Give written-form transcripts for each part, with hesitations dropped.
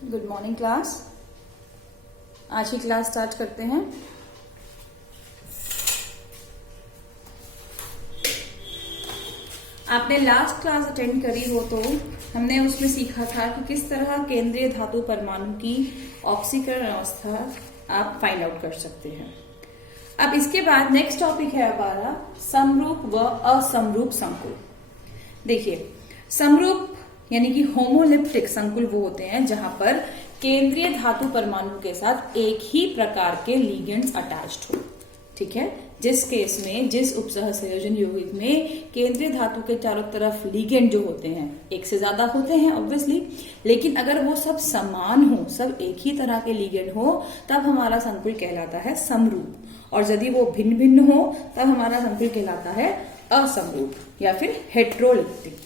Good morning class. आज की class start करते हैं। आपने लास्ट क्लास अटेंड करी हो तो हमने उसमें सीखा था कि किस तरह केंद्रीय धातु परमाणु की ऑक्सीकरण अवस्था आप फाइंड आउट कर सकते हैं। अब इसके बाद नेक्स्ट टॉपिक है हमारा समरूप व असमरूप संकुल। देखिए, समरूप यानी कि होमोलिप्टिक संकुल वो होते हैं जहां पर केंद्रीय धातु परमाणु के साथ एक ही प्रकार के लिगेंड्स अटैच्ड हो। ठीक है, जिस केस में जिस उपसह संयोजन यौगिक में केंद्रीय धातु के चारों तरफ लिगेंड जो होते हैं एक से ज्यादा होते हैं ऑब्वियसली, लेकिन अगर वो सब समान हो, सब एक ही तरह के लिगेंड हो, तब हमारा संकुल कहलाता है समरूप। और यदि वो भिन्न भिन्न हो तब हमारा संकुल कहलाता है असमरूप या फिर हेट्रोलिप्टिक।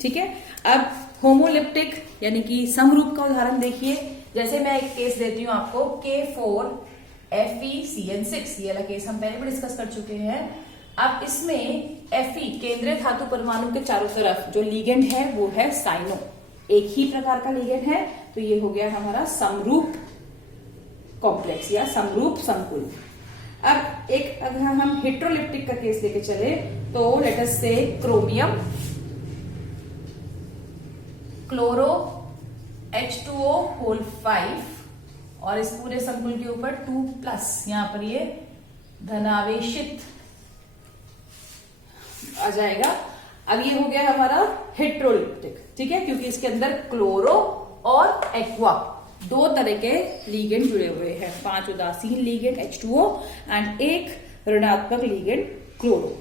ठीक है, अब होमोलिप्टिक यानी कि समरूप का उदाहरण देखिए। जैसे मैं एक केस देती हूं आपको, K4FeCN6, ये वाला केस हम पहले भी डिस्कस कर चुके हैं। अब इसमें Fe केंद्रीय धातु परमाणु के चारों तरफ जो लिगेंड है वो है साइनो, एक ही प्रकार का लिगेंड है, तो ये हो गया हमारा समरूप कॉम्प्लेक्स या समरूप संकुल। अब एक अगर हम हेट्रोलिप्टिक का केस लेके चले तो लेट अस से क्रोमियम, क्लोरो, H2O होल 5 और इस पूरे संकुल के ऊपर 2+, यहां पर ये धनावेशित आ जाएगा। अब ये हो गया हमारा हेट्रोलिप्टिक। ठीक है, क्योंकि इसके अंदर क्लोरो और एक्वा दो तरह के लिगेंड जुड़े हुए हैं, 5 उदासीन लिगेंड H2O एंड एक ऋणात्मक लिगेंड क्लोरो।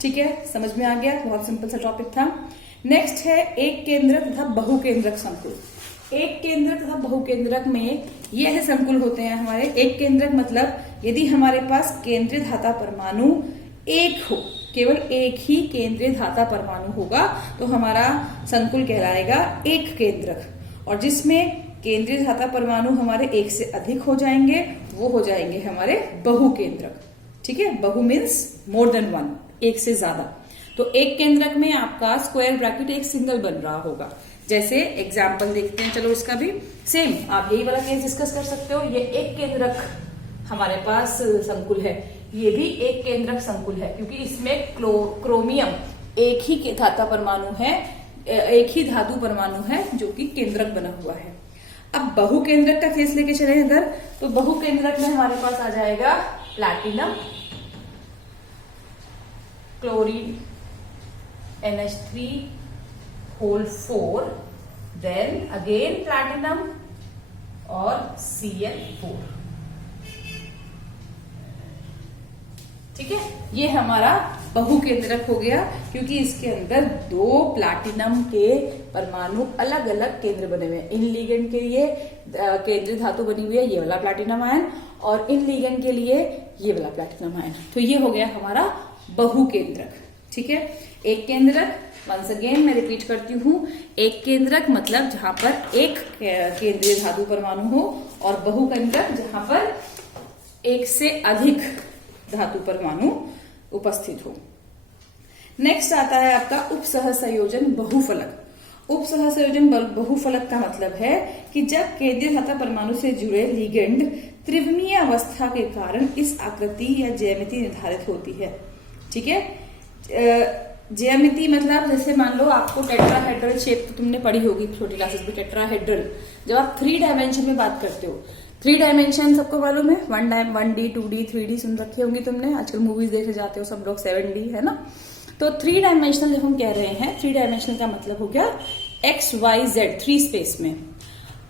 ठीक है, समझ में आ गया, बहुत सिंपल सा टॉपिक था। नेक्स्ट है एक केंद्रक तथा बहुकेंद्रक संकुल। एक केंद्रक तथा बहुकेंद्रक में यह संकुल होते हैं हमारे। एक केंद्रक मतलब यदि हमारे पास केंद्रीय धाता परमाणु एक हो, केवल एक ही केंद्रीय धाता परमाणु होगा तो हमारा संकुल कहलाएगा एक केंद्रक। और जिसमें केंद्रीय धाता परमाणु हमारे एक से अधिक हो जाएंगे वो हो जाएंगे हमारे बहुकेंद्रक। ठीक है, बहु मीन्स मोर देन वन, एक से ज्यादा। तो एक केंद्रक में आपका स्क्वायर ब्रैकेट एक सिंगल बन रहा होगा। जैसे एग्जाम्पल देखते हैं, चलो इसका भी सेम आप यही वाला केस डिस्कस कर सकते हो। ये एक केंद्रक हमारे पास संकुल है, ये भी एक केंद्रक संकुल है क्योंकि इसमें क्रोमियम एक ही धाता परमाणु है, एक ही धातु परमाणु है जो कि केंद्रक बना हुआ है। अब बहुकेंद्रक का केस लेके चले अगर, तो बहुकेंद्रक में हमारे पास आ जाएगा platinum, chlorine, NH3 whole 4, then again platinum और Cl4। ठीक है, ये हमारा बहुकेंद्रक हो गया क्योंकि इसके अंदर दो प्लैटिनम के परमाणु अलग अलग केंद्र बने हुए हैं। इन लिगेंड के लिए केंद्रीय धातु बनी हुई है ये वाला प्लैटिनम आयन, और इन लिगेंड के लिए ये वाला प्लैटिनम आयन। तो ये हो गया हमारा बहुकेंद्रक। ठीक है, एक केंद्रक, वंस अगेन मैं रिपीट करती हूँ, एक केंद्रक मतलब जहां पर एक केंद्रीय धातु परमाणु हो, और बहुकेंद्रक जहां पर एक से अधिक धातु परमाणु उपस्थित हो। नेक्स्ट आता है आपका उपसह संयोजन बहुफलक। उपसह संयोजन बहुफलक का मतलब है कि जब केंद्रीय धाता परमाणु से जुड़े लिगेंड त्रिविमीय अवस्था के कारण इस आकृति या ज्यामिति निर्धारित होती है। ठीक है, ज्यामिति मतलब जैसे मान लो आपको टेट्राहेड्रल शेप तो तुमने पढ़ी होगी छोटी क्लासेस में, टेट्राहेड्रल। जब आप 3 डायमेंशन में बात करते हो, 3 डायमेंशन सबको मालूम है, 1D 2D 3D सुन रखी होंगी तुमने, आजकल मूवीज देखे जाते हो सब लोग, 7D है ना। तो 3 डायमेंशनल जब हम कह रहे हैं, 3 डायमेंशनल का मतलब हो गया X Y Z 3 स्पेस में।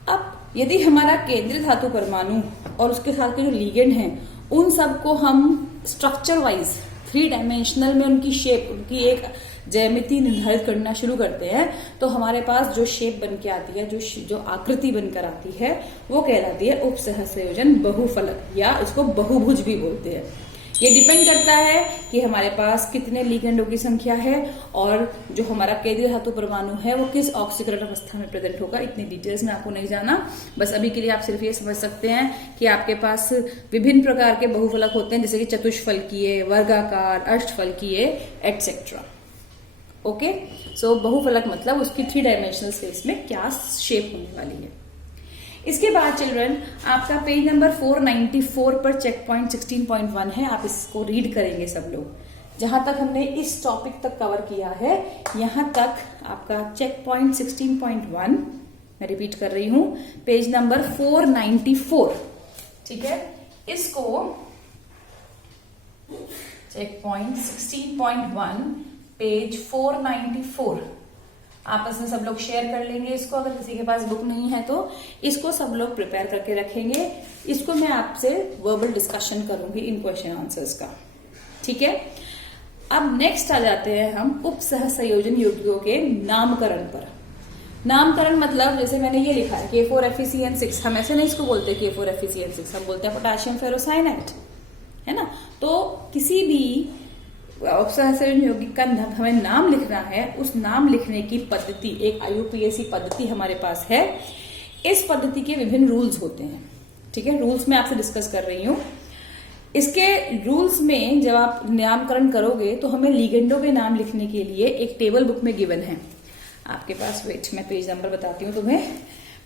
अब यदि हमारा केंद्रीय धातु परमाणु और उसके साथ के जो लिगेंड हैं उन सबको हम स्ट्रक्चर वाइज 3 डायमेंशनल में उनकी शेप, उनकी एक ज्यामिति निर्धारित करना शुरू करते हैं, तो हमारे पास जो शेप बन के आती है, जो आकृति बनकर आती है वो कहलाती है उपसह संयोजन बहुफलक, या इसको बहुभुज भी बोलते हैं। ये डिपेंड करता है कि हमारे पास कितने लिगेंडों की संख्या है और जो हमारा केंद्रीय धातु परमाणु है वो किस ऑक्सीकरण अवस्था में प्रेजेंट होगा। इतनी डिटेल्स में आपको नहीं जाना, बस अभी के लिए आप सिर्फ ये समझ सकते हैं कि आपके पास विभिन्न प्रकार के बहुफलक होते हैं, जैसे कि चतुष्फलकीय, वर्गाकार, अष्टफलकीय एटसेट्रा। ओके, सो बहुफलक मतलब उसकी 3 डायमेंशनल स्पेस में क्या शेप होने वाली है। इसके बाद चिल्ड्रन आपका पेज नंबर 494 पर चेक पॉइंट 16.1 है, आप इसको रीड करेंगे सब लोग। जहां तक हमने इस टॉपिक तक कवर किया है, यहां तक आपका चेक पॉइंट 16.1, मैं रिपीट कर रही हूं, पेज नंबर 494, ठीक है। इसको चेक पॉइंट 16.1 पेज 494 आपस में सब लोग शेयर कर लेंगे इसको। अगर किसी के पास बुक नहीं है तो इसको सब लोग प्रिपेयर करके रखेंगे। इसको मैं आपसे वर्बल डिस्कशन करूंगी इन क्वेश्चन आंसर्स का, ठीक है। अब नेक्स्ट आ जाते हैं हम उप सह संयोजन यौगिकों के नामकरण पर। नामकरण मतलब जैसे मैंने ये लिखा है K4FeCN6, हम ऐसे नहीं इसको बोलते K4FeCN6, हम बोलते हैं पोटेशियम फेरोसाइनाइड, है ना। तो किसी भी उप सह संयोजन यौगिक का हमें नाम लिखना है, उस नाम लिखने की पद्धति एक IUPAC पद्धति हमारे पास है। इस पद्धति के विभिन्न रूल्स होते हैं, ठीक है। रूल्स में आपसे डिस्कस कर रही हूं। इसके रूल्स में जब आप नामकरण करोगे तो हमें लिगेंडों के नाम लिखने के लिए एक टेबल बुक में गिवन है आपके पास। वेट, मैं पेज नंबर बताती हूँ तुम्हें।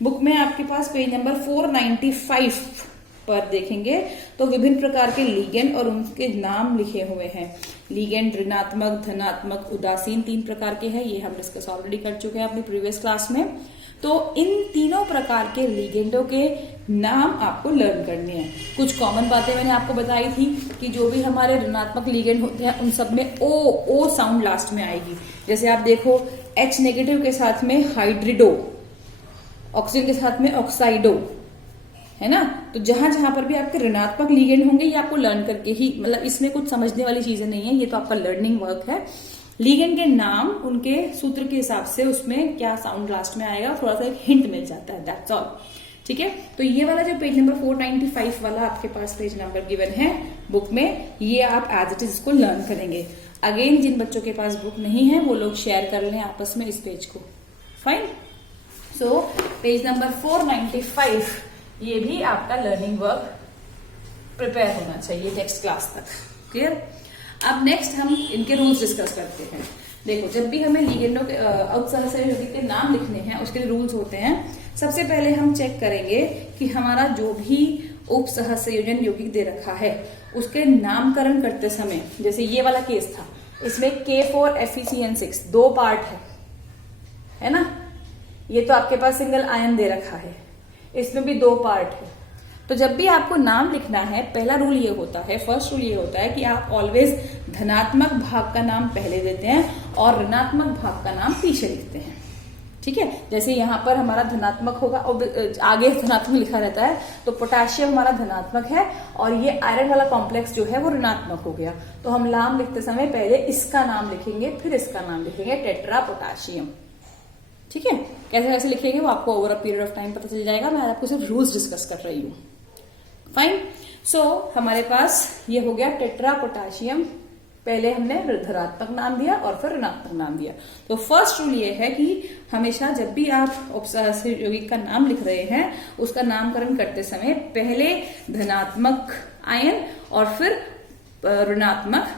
बुक में आपके पास पेज नंबर 495 पर देखेंगे तो विभिन्न प्रकार के लिगेंड और उनके नाम लिखे हुए हैं। लिगेंड ऋणात्मक, धनात्मक, उदासीन 3 प्रकार के हैं, ये हम डिस्कस ऑलरेडी कर चुके हैं अपनी प्रीवियस क्लास में। तो इन तीनों प्रकार के लिगेंडों के नाम आपको लर्न करने हैं। कुछ कॉमन बातें मैंने आपको बताई थी कि जो भी हमारे ऋणात्मक लिगेंड होते हैं उन सब में ओ साउंड लास्ट में आएगी। जैसे आप देखो H नेगेटिव के साथ में हाइड्रिडो, ऑक्सीजन के साथ में ऑक्साइडो, है ना। तो जहां जहां पर भी आपके ऋणात्मक लिगेंड होंगे ये आपको लर्न करके ही, मतलब इसमें कुछ समझने वाली चीजें नहीं है, ये तो आपका लर्निंग वर्क है। लिगेंड के नाम उनके सूत्र के हिसाब से उसमें क्या साउंड लास्ट में आएगा, थोड़ा सा एक हिंट मिल जाता है, दैट्स ऑल, ठीक है। तो ये वाला जो पेज नंबर 495 वाला आपके पास पेज नंबर गिवन है बुक में, ये आप एज इट इज इसको लर्न करेंगे। अगेन जिन बच्चों के पास बुक नहीं है वो लोग शेयर कर लें आपस में इस पेज को, फाइन। सो पेज नंबर 495 ये भी आपका लर्निंग वर्क प्रिपेयर होना चाहिए नेक्स्ट क्लास तक, क्लियर। अब नेक्स्ट हम इनके रूल्स डिस्कस करते हैं। देखो, जब भी हमें लिगेंडों के उप सह संयोजन यौगिक के नाम लिखने हैं उसके रूल्स होते हैं। सबसे पहले हम चेक करेंगे कि हमारा जो भी उप सह संयोजन यौगिक दे रखा है उसके नामकरण करते समय, जैसे ये वाला केस था, इसमें K4FeCN6 2 पार्ट है ना। ये तो आपके पास सिंगल आयन दे रखा है, इसमें भी 2 पार्ट है। तो जब भी आपको नाम लिखना है, पहला रूल ये होता है, फर्स्ट रूल ये होता है कि आप ऑलवेज धनात्मक भाग का नाम पहले देते हैं और ऋणात्मक भाग का नाम पीछे लिखते हैं, ठीक है। जैसे यहाँ पर हमारा धनात्मक होगा और आगे धनात्मक लिखा रहता है, तो पोटेशियम हमारा धनात्मक है और ये आयरन वाला कॉम्प्लेक्स जो है वो ऋणात्मक हो गया। तो हम नाम लिखते समय पहले इसका नाम लिखेंगे, फिर इसका नाम लिखेंगे, टेट्रा पोटेशियम, ठीक है। कैसे कैसे लिखेंगे वो आपको over a period of time पता चल जाएगा, मैं आपको सिर्फ रूल्स डिस्कस कर रही हूँ, फाइन। सो हमारे पास ये हो गया टेट्रा पोटेशियम, पहले हमने धनात्मक नाम दिया और फिर ऋणात्मक नाम दिया। तो फर्स्ट रूल ये है कि हमेशा जब भी आप उप सह संयोजन यौगिक का नाम लिख रहे हैं उसका नामकरण करते समय पहले धनात्मक आयन और फिर ऋणात्मक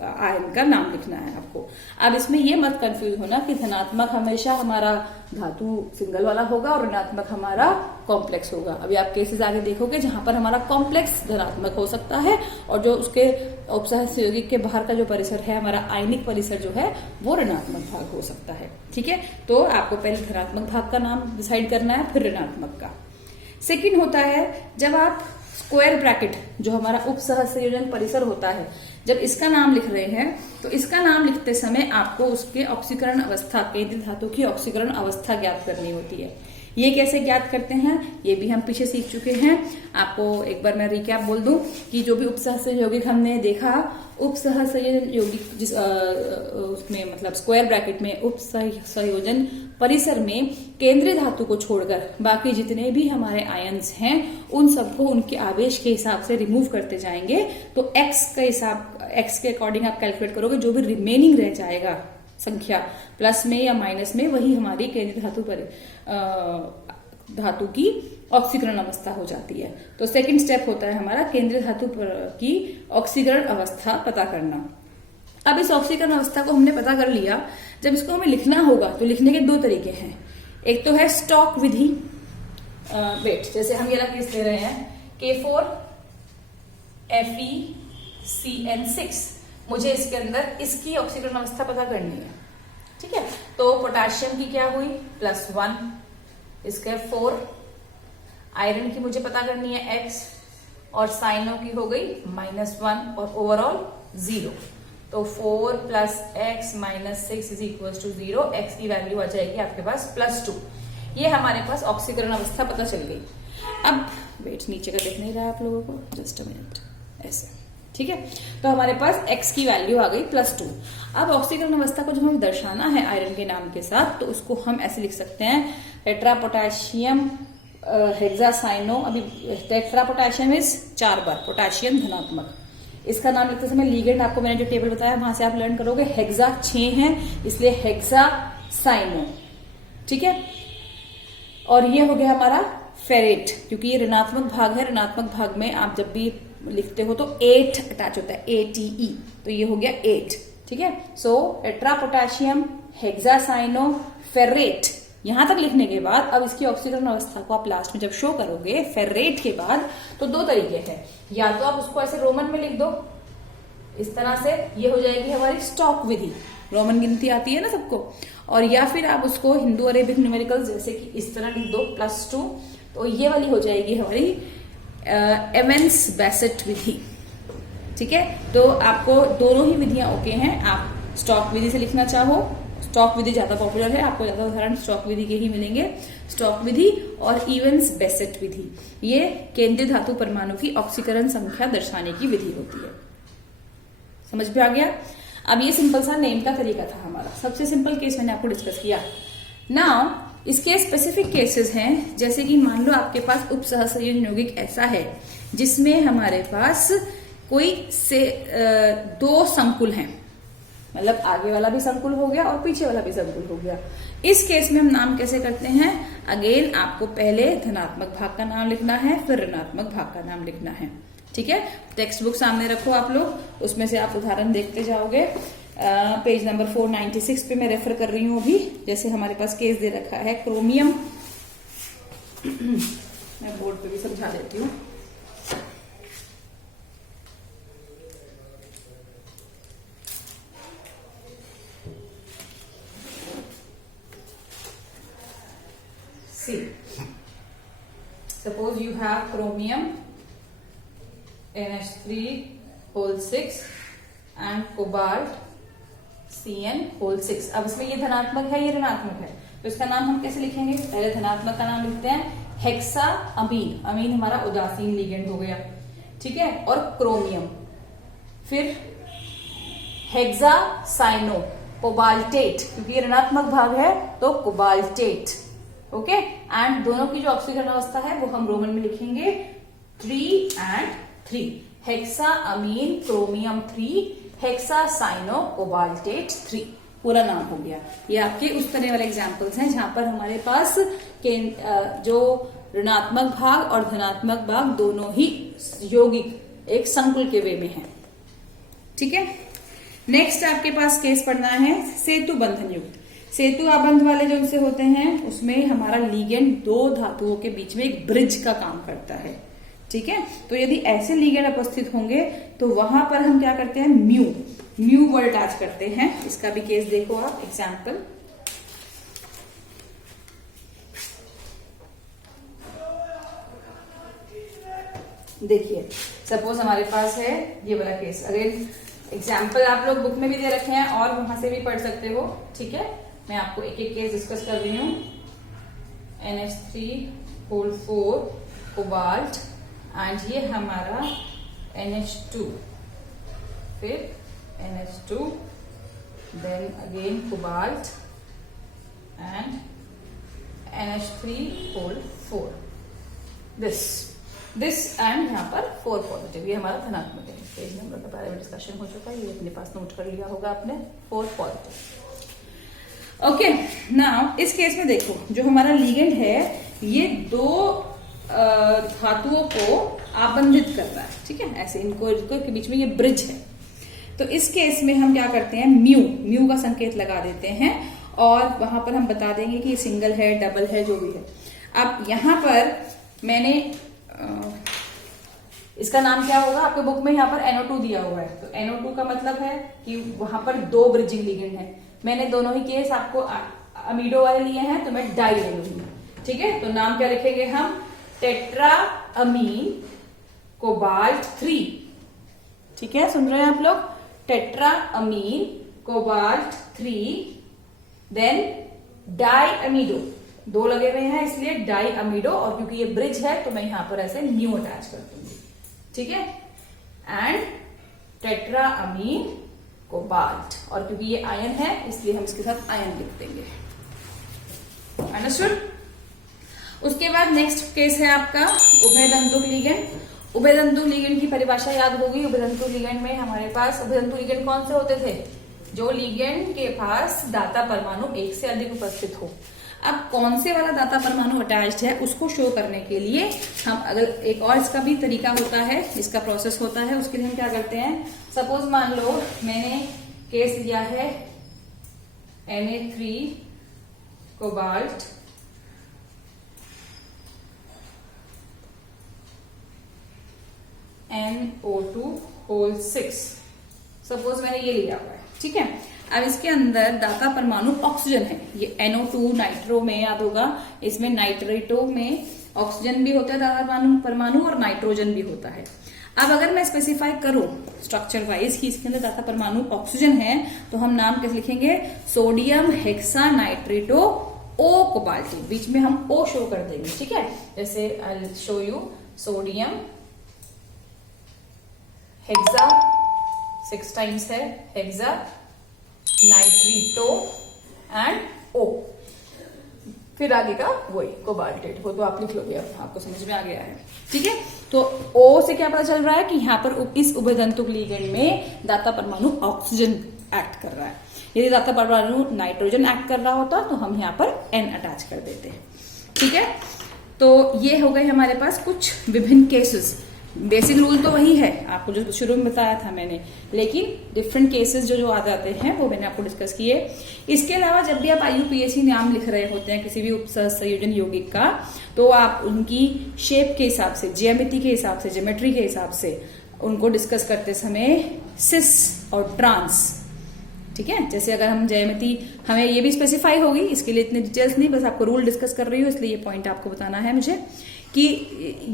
आयन का नाम लिखना है आपको। अब इसमें ये मत कंफ्यूज होना कि धनात्मक हमेशा हमारा धातु सिंगल वाला होगा और ऋणात्मक हमारा कॉम्प्लेक्स होगा। अभी आप केसेस आगे देखोगे जहां पर हमारा कॉम्प्लेक्स धनात्मक हो सकता है और जो उसके उप सह संयोजन यौगिक के बाहर का जो परिसर है, हमारा आयनिक परिसर जो है, वो ऋणात्मक भाग हो सकता है, ठीक है। तो आपको पहले धनात्मक भाग का नाम डिसाइड करना है, फिर ऋणात्मक का। सेकेंड होता है जब आप स्क्वायर ब्रैकेट जो हमारा उप सह संयोजन परिसर होता है, जब इसका नाम लिख रहे हैं तो इसका नाम लिखते समय आपको उसके ऑक्सीकरण अवस्था, केंद्रीय धातु की ऑक्सीकरण अवस्था ज्ञात करनी होती है। ये कैसे ज्ञात करते हैं ये भी हम पीछे सीख चुके हैं। आपको एक बार मैं रिकैप बोल दूं कि जो भी उप सह संयोजन यौगिक हमने देखा, उप सह संयोजन यौगिक जिस उसमें मतलब स्क्वायर ब्रैकेट में उप संयोजन परिसर में केंद्रीय धातु को छोड़कर बाकी जितने भी हमारे आयन्स हैं उन सबको उनके आवेश के हिसाब से रिमूव करते जाएंगे। तो एक्स के अकॉर्डिंग आप कैलकुलेट करोगे, जो भी रिमेनिंग रह जाएगा संख्या प्लस में या माइनस में, वही हमारी केंद्रीय धातु पर धातु की ऑक्सीकरण अवस्था हो जाती है। तो सेकंड स्टेप होता है हमारा केंद्रीय धातु की ऑक्सीकरण अवस्था पता करना। अब इस ऑक्सीकरण अवस्था को हमने पता कर लिया, जब इसको हमें लिखना होगा तो लिखने के 2 तरीके हैं। एक तो है स्टॉक विधि वेट, जैसे हम ये वाला केस ले रहे हैं K4 FeCN6, मुझे इसके अंदर इसकी ऑक्सीकरण अवस्था पता करनी है, ठीक है। तो पोटेशियम की क्या हुई +1, इसका 4, आयरन की मुझे पता करनी है X, और साइनो की हो गई -1 और ओवरऑल 0। तो 4 + x - 6 = 0, x की वैल्यू आ जाएगी आपके पास +2। ये हमारे पास ऑक्सीकरण अवस्था पता चल गई। अब वेट, नीचे का देख नहीं रहा आप लोगों को, जस्ट अ मिनट, ऐसे, ठीक है। तो हमारे पास x की वैल्यू आ गई +2। अब ऑक्सीकरण अवस्था को जब हमें दर्शाना है आयरन के नाम के साथ, तो उसको हम ऐसे लिख सकते हैं टेट्रा पोटेशियम हेक्सासाइनो। अभी tetra potassium is 4 bar, potassium धनात्मक। इसका नाम लिखते समय लीगेंड आपको मैंने जो टेबल बताया वहां से आप लर्न करोगे, हेक्सा 6 है इसलिए हेक्सासाइनो, ठीक है। और ये हो गया हमारा फेरेट, क्योंकि ये ऋणात्मक भाग है, ऋणात्मक भाग में आप जब भी लिखते हो तो 8 अटैच होता है, ATE, तो ये हो गया 8, ठीक है। सो टेट्रा पोटेशियम हेक्सासाइनो फेरेट। यहां तक लिखने के बाद अब इसकी ऑक्सीकरण अवस्था को आप लास्ट में जब शो करोगे फेरेट के बाद, तो 2 तरीके हैं, या तो आप उसको ऐसे रोमन में लिख दो इस तरह से, ये हो जाएगी हमारी स्टॉक विधि, रोमन गिनती आती है ना सबको, और या फिर आप उसको हिंदू अरेबिक न्यूमेरिकल्स जैसे कि इस तरह लिख दो +2, तो ये वाली हो जाएगी हमारी एवेंस बेसेट विधि, ठीक है। तो आपको दोनों ही विधियां ओके हैं, आप स्टॉक विधि से लिखना चाहो, स्टॉक विधि ज्यादा पॉपुलर है, आपको ज्यादा उदाहरण स्टॉक विधि के ही मिलेंगे, स्टॉक विधि और इवेंस बेसेट विधि, ये केंद्रीय धातु परमाणु की ऑक्सीकरण संख्या दर्शाने की विधि होती है। समझ में आ गया? अब ये सिंपल सा नेम का तरीका था हमारा, सबसे सिंपल केस मैंने आपको डिस्कस किया। नाउ इसके स्पेसिफिक केसेस हैं, जैसे कि मान लो आपके पास उपसहसंयोजन यौगिक ऐसा है जिसमें हमारे पास कोई से 2 संकुल हैं, मतलब आगे वाला भी संकुल हो गया और पीछे वाला भी संकुल हो गया। इस केस में हम नाम कैसे करते हैं? अगेन आपको पहले धनात्मक भाग का नाम लिखना है, फिर ऋणात्मक भाग का नाम लिखना है, ठीक है। टेक्स्ट बुक सामने रखो आप लोग, उसमें से आप उदाहरण देखते जाओगे। पेज नंबर 496 पे मैं रेफर कर रही हूँ अभी। जैसे हमारे पास केस दे रखा है क्रोमियम, मैं बोर्ड पे भी समझा देती हूँ। Suppose you have chromium NH3(6) and cobalt CN(6). अब इसमें ये धनात्मक है, ये ऋणात्मक है, तो इसका नाम हम कैसे लिखेंगे? पहले धनात्मक का नाम लिखते हैं हेक्सा अमीन, अमीन हमारा उदासीन लिगेंड हो गया, ठीक है। और क्रोमियम, फिर हेक्सासाइनो कोबाल्टेट, क्योंकि ये ऋणात्मक भाग है तो कोबाल्टेट, ओके। एंड दोनों की जो ऑक्सीकरण अवस्था है वो हम रोमन में लिखेंगे 3 and 3, hexa amine chromium 3 hexacyano cobaltate 3, पूरा नाम हो गया। ये आपके उस तरह वाले एग्जांपल्स हैं जहां पर हमारे पास जो ऋणात्मक भाग और धनात्मक भाग दोनों ही यौगिक एक संकुल के वे में है, ठीक है। नेक्स्ट आपके पास केस पढ़ना है सेतु बंधन युक्त। सेतु आबंध वाले जो इनसे होते हैं उसमें हमारा लीगेंड 2 धातुओं के बीच में एक ब्रिज का काम करता है, ठीक है। तो यदि ऐसे लीगेंड उपस्थित होंगे तो वहां पर हम क्या करते हैं? म्यू वर्ड अटैच करते हैं। इसका भी केस देखो आप, एग्जाम्पल। देखिए सपोज हमारे पास है ये वाला केस, अगेन एग्जाम्पल आप लोग बुक में भी दे रखे हैं और वहां से भी पढ़ सकते हो, ठीक है। मैं आपको एक एक केस डिस्कस कर रही हूँ। NH3(4) कोबाल्ट, एंड ये हमारा NH2, फिर NH2, then again cobalt and NH3(4). This and यहाँ पर 4 पॉजिटिव, ये हमारा धनात्मक है। पेज नंबर के बारे में डिस्कशन हो चुका है, ये अपने पास नोट कर लिया होगा आपने, 4 पॉजिटिव। ओके, नाउ इस केस में देखो जो हमारा लीगेंड है ये 2 धातुओं को आबंधित कर रहा है, ठीक है। ऐसे इनको के बीच में ये ब्रिज है, तो इस केस में हम क्या करते हैं? म्यू का संकेत लगा देते हैं और वहां पर हम बता देंगे कि सिंगल है, डबल है, जो भी है। अब यहां पर मैंने इसका नाम क्या होगा, आपके बुक में यहाँ पर NO2 दिया हुआ है, तो NO2 का मतलब है कि वहां पर 2 ब्रिजिंग लिगेंड है। मैंने दोनों ही केस आपको अमीडो वाले लिए हैं, तो मैं डाई ले लूंगी। ठीक है, तो नाम क्या लिखेंगे हम, टेट्रा अमीन कोबाल्ट 3। ठीक है, सुन रहे हैं आप लोग, tetra amine cobalt 3, then die अमीडो, 2 लगे हुए हैं इसलिए डाई अमीडो, और क्योंकि ये ब्रिज है तो मैं यहां पर ऐसे न्यू अटैच कर दूंगी। ठीक है, एंड टेट्रा अमीन कोबाल्ट, और क्योंकि ये आयन है इसलिए हम इसके साथ आयन लिख देंगे। अंडरस्टूड। उसके बाद नेक्स्ट केस है आपका उभयतंतुक लिगेंड। उभयतंतुक लिगेंड की परिभाषा याद होगी। उभयतंतुक लिगेंड में हमारे पास उभयतंतुक लिगेंड कौन से होते थे, जो लिगेंड के पास दाता परमाणु एक से अधिक उपस्थित हो। अब कौन से वाला दाता परमाणु अटैच्ड है उसको शो करने के लिए हम, अगर एक और इसका भी तरीका होता है, इसका प्रोसेस होता है, उसके लिए हम क्या करते हैं, सपोज मान लो मैंने केस लिया है Na3 cobalt NO2 whole 6, suppose मैंने ये लिया हुआ है। ठीक है, अब इसके अंदर दाता परमाणु ऑक्सीजन है, ये NO2 नाइट्रो में याद होगा, इसमें नाइट्रेटो में ऑक्सीजन भी होता है दाता परमाणु और नाइट्रोजन भी होता है। अब अगर मैं स्पेसिफाई करूं स्ट्रक्चर वाइज कि इसके अंदर दाता परमाणु ऑक्सीजन है, तो हम नाम कैसे लिखेंगे, सोडियम हेक्सा नाइट्रेटो O कोबाल्टी, बीच में हम O शो कर देंगे। ठीक है, जैसे I will show you, sodium hexa 6 times है, हेक्सा नाइट्रेटो एंड O, फिर आगे का वही कोबाल्टेट, वो तो आप लिख लोगे, अब आपको समझ में आ गया है। ठीक है, तो O से क्या पता चल रहा है कि यहाँ पर इस उभयतंतुक लिगेंड में दाता परमाणु ऑक्सीजन एक्ट कर रहा है। यदि दाता परमाणु नाइट्रोजन एक्ट कर रहा होता तो हम यहाँ पर N अटैच कर देते। ठीक है, तो ये हो गए हमारे पास कुछ विभिन्न केसेस। बेसिक रूल तो वही है, आपको जो शुरू में बताया था मैंने, लेकिन डिफरेंट केसेस जो आ जाते हैं वो मैंने आपको डिस्कस किए। इसके अलावा जब भी आप IUPAC नाम लिख रहे होते हैं किसी भी उपसंयोजन यौगिक का, तो आप उनकी शेप के हिसाब से, ज्यामिति के हिसाब से, ज्योमेट्री के हिसाब से उनको डिस्कस करते समय सिस और ट्रांस। ठीक है, जैसे अगर हम ज्यामिति, हमें ये भी स्पेसिफाई होगी, इसके लिए इतने डिटेल्स नहीं, बस आपको रूल डिस्कस कर रही हूँ, इसलिए ये पॉइंट आपको बताना है मुझे कि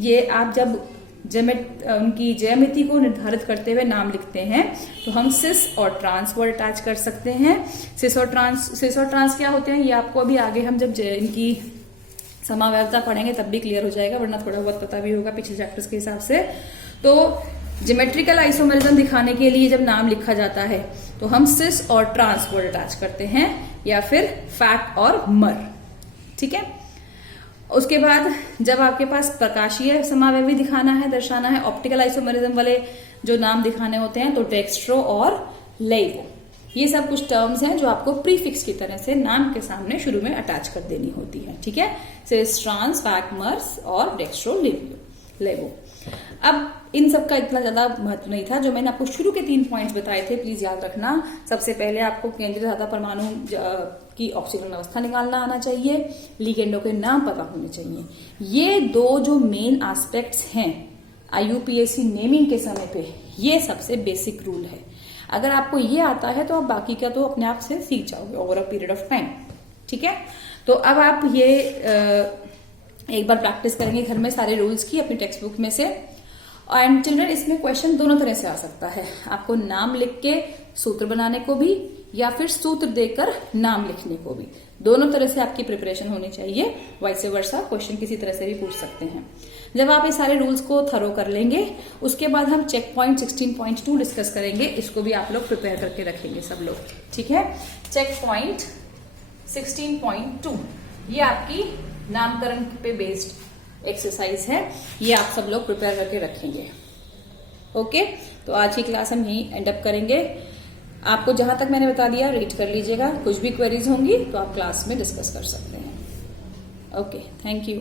ये आप जब उनकी ज्यामिति को निर्धारित करते हुए नाम लिखते हैं तो हम सिस और ट्रांस वर्ड अटैच कर सकते हैं। सिस और ट्रांस क्या होते हैं ये आपको अभी आगे हम जब इनकी समावयवता पढ़ेंगे तब भी क्लियर हो जाएगा, वरना थोड़ा बहुत पता भी होगा पिछले चैप्टर्स के हिसाब से। तो ज्योमेट्रिकल आइसोमेरिज्म दिखाने के लिए जब नाम लिखा जाता है तो हम सिस और ट्रांस वर्ड अटैच करते हैं, या फिर फैट और मर। ठीक है, उसके बाद जब आपके पास प्रकाशीय समावयवी दिखाना है, दर्शाना है, ऑप्टिकल आइसोमेरिज्म वाले जो नाम दिखाने होते हैं, तो डेक्स्ट्रो और लेवो, ये सब कुछ टर्म्स हैं जो आपको प्रीफिक्स की तरह से नाम के सामने शुरू में अटैच कर देनी होती है। ठीक है, सिस, ट्रांस, फैट, मर्स और डेक्स्ट्रो लेवो। अब इन सब का इतना ज्यादा महत्व नहीं था, जो मैंने आपको शुरू के 3 पॉइंट्स बताए थे, प्लीज याद रखना। सबसे पहले आपको केंद्रीय धाता परमाणु की ऑक्सीजन अवस्था निकालना आना चाहिए, लिगेंडों के नाम पता होने चाहिए। ये 2 जो मेन एस्पेक्ट्स हैं IUPAC नेमिंग के समय पे, ये सबसे बेसिक रूल है। अगर आपको ये आता है तो आप बाकी का तो अपने आप से सीख जाओगे over a period of time. ठीक है, तो अब आप ये एक बार प्रैक्टिस करेंगे घर में सारे रूल्स की अपनी टेक्स्ट बुक में से। एंड चिल्ड्रन, इसमें क्वेश्चन दोनों तरह से आ सकता है, आपको नाम लिख के सूत्र बनाने को भी, या फिर सूत्र देकर नाम लिखने को भी, दोनों तरह से आपकी प्रिपरेशन होनी चाहिए। वाइस वर्सा क्वेश्चन किसी तरह से भी पूछ सकते हैं। जब आप ये सारे रूल्स को थरो कर लेंगे, उसके बाद हम चेक पॉइंट 16.2 डिस्कस करेंगे, इसको भी आप लोग प्रिपेयर करके रखेंगे सब लोग। ठीक है, चेक पॉइंट 16.2 ये आपकी नामकरण पे बेस्ड एक्सरसाइज है, ये आप सब लोग प्रिपेयर करके रखेंगे। ओके, तो आज की क्लास हम यहीं एंड अप करेंगे। आपको जहां तक मैंने बता दिया रीड कर लीजिएगा, कुछ भी क्वेरीज होंगी तो आप क्लास में डिस्कस कर सकते हैं। Okay, thank you.